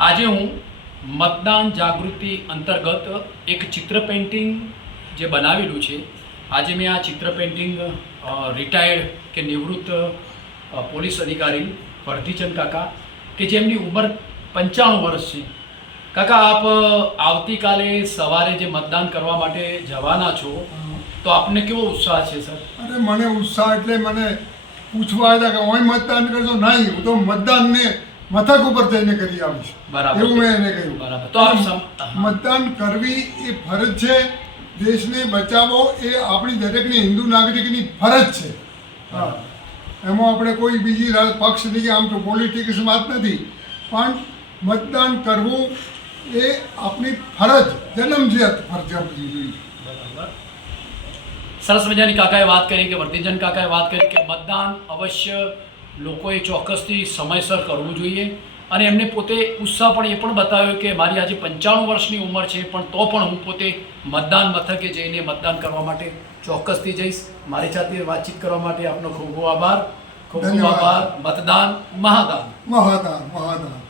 આજે હું મતદાન જાગૃતિ અંતર્ગત એક ચિત્ર પેઇન્ટિંગ જે બનાવેલું છે. આજે મેં આ ચિત્ર પેઇન્ટિંગ રિટાયર્ડ કે નિવૃત્ત પોલીસ અધિકારી વર્ધીચંદ કાકા કે જેમની ઉંમર 95 વર્ષ છે. કાકા, આપ આવતીકાલે સવારે જે મતદાન કરવા માટે જવાના છો, તો આપને કેવો ઉત્સાહ છે સર? અરે મને ઉત્સાહ એટલે મને પૂછવા આવ્યા કે હું મતદાન કરશો? નહીં, હું તો મતદાનને મથક ઉપર જઈને કરી આવીશ. બરાબર, એવું મેં એને કહ્યું. બરાબર. તો આપ મતદાન કરવી એ ફરજ છે. દેશને બચાવવો એ આપણી દરેકની હિન્દુ નાગરિકની ફરજ છે. હા, એમાં આપણે કોઈ બીજી પક્ષની કે આમ તો પોલિટિક્સ વાત નથી, પણ મતદાન કરવું એ આપણી ફરજ, જન્મજાત ફરજ આપણી જોઈએ. સરસ મજાની કાકાએ વાત કરી કે વર્ધીચંદ કાકાએ વાત કરી કે મતદાન અવશ્ય લોકોએ ચોક્કસથી સમયસર કરવું જોઈએ. અને એમને પોતે ઉત્સાહ પણ એ પણ બતાવ્યો કે મારી આજે 95 વર્ષની ઉંમર છે, પણ તો પણ હું પોતે મતદાન મથકે જઈને મતદાન કરવા માટે ચોક્કસથી જઈશ. મારી સાથે વાતચીત કરવા માટે આપનો ખૂબ ખૂબ આભાર. ખૂબ ખૂબ આભાર. મતદાન મહાદાન. મહાદાન મહાદાન.